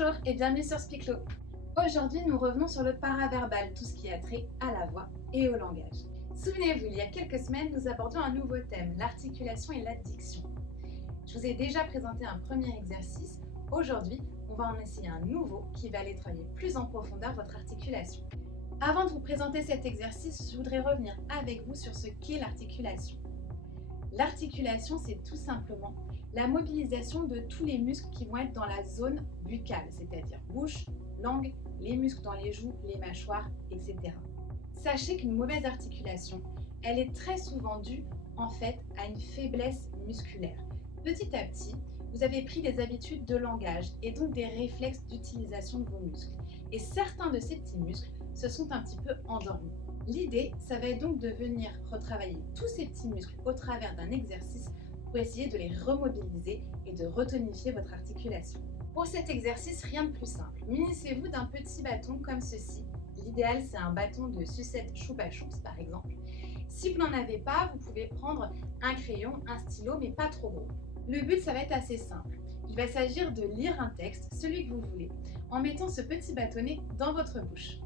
Bonjour et bienvenue sur Spiclo. Aujourd'hui, nous revenons sur le paraverbal, tout ce qui a trait à la voix et au langage. Souvenez-vous, il y a quelques semaines, nous abordions un nouveau thème, l'articulation et la diction. Je vous ai déjà présenté un premier exercice. Aujourd'hui, on va en essayer un nouveau qui va aller travailler plus en profondeur votre articulation. Avant de vous présenter cet exercice, je voudrais revenir avec vous sur ce qu'est l'articulation. L'articulation, c'est tout simplement la mobilisation de tous les muscles qui vont être dans la zone buccale, c'est-à-dire bouche, langue, les muscles dans les joues, les mâchoires, etc. Sachez qu'une mauvaise articulation, elle est très souvent due en fait à une faiblesse musculaire. Petit à petit, vous avez pris des habitudes de langage et donc des réflexes d'utilisation de vos muscles. Et certains de ces petits muscles se sont un petit peu endormis. L'idée, ça va être donc de venir retravailler tous ces petits muscles au travers d'un exercice pour essayer de les remobiliser et de retonifier votre articulation. Pour cet exercice, rien de plus simple. Munissez-vous d'un petit bâton comme ceci. L'idéal, c'est un bâton de sucette choupa-choups par exemple. Si vous n'en avez pas, vous pouvez prendre un crayon, un stylo, mais pas trop gros. Le but, ça va être assez simple. Il va s'agir de lire un texte, celui que vous voulez, en mettant ce petit bâtonnet dans votre bouche.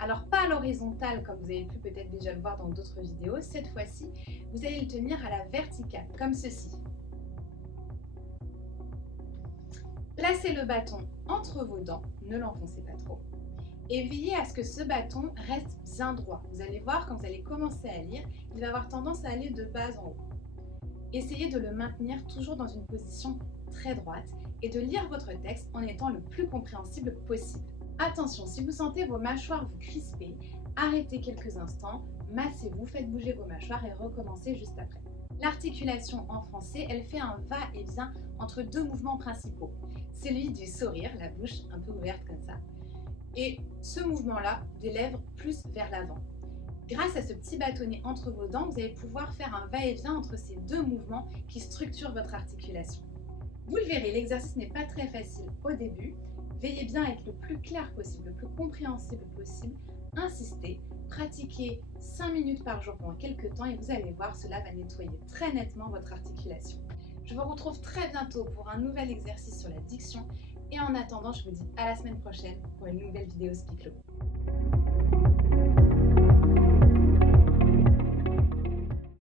Alors pas à l'horizontale comme vous avez pu peut-être déjà le voir dans d'autres vidéos, cette fois-ci, vous allez le tenir à la verticale, comme ceci. Placez le bâton entre vos dents, ne l'enfoncez pas trop, et veillez à ce que ce bâton reste bien droit. Vous allez voir, quand vous allez commencer à lire, il va avoir tendance à aller de bas en haut. Essayez de le maintenir toujours dans une position très droite et de lire votre texte en étant le plus compréhensible possible. Attention, si vous sentez vos mâchoires vous crisper, arrêtez quelques instants, massez-vous, faites bouger vos mâchoires et recommencez juste après. L'articulation en français, elle fait un va-et-vient entre deux mouvements principaux. Celui du sourire, la bouche un peu ouverte comme ça, et ce mouvement-là, des lèvres plus vers l'avant. Grâce à ce petit bâtonnet entre vos dents, vous allez pouvoir faire un va-et-vient entre ces deux mouvements qui structurent votre articulation. Vous le verrez, l'exercice n'est pas très facile au début. Veillez bien à être le plus clair possible, le plus compréhensible possible. Insistez, pratiquez 5 minutes par jour pendant quelques temps et vous allez voir, cela va nettoyer très nettement votre articulation. Je vous retrouve très bientôt pour un nouvel exercice sur la diction et en attendant, je vous dis à la semaine prochaine pour une nouvelle vidéo Spiclo.